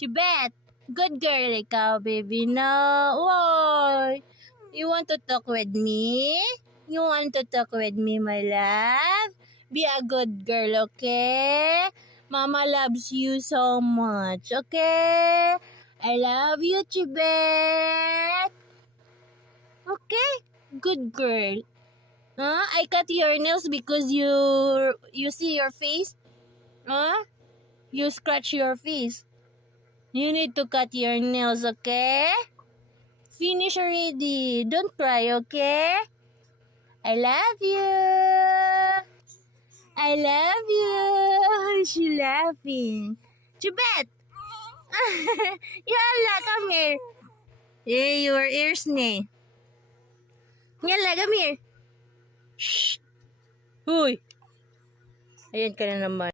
Chibet, good girl ikaw, baby. No, why? You want to talk with me? You want to talk with me, my love? Be a good girl, okay? Mama loves you so much, okay? I love you, Chibet. Okay, good girl. Huh? I cut your nails because you see your face? Huh? You scratch your face. You need to cut your nails, okay? Finish already. Don't cry, okay? I love you. I love you. She laughing. Chibet! Yala, come here. Hey, your ears ne. Yala, come here. Shh. Huy. Ayan ka na naman.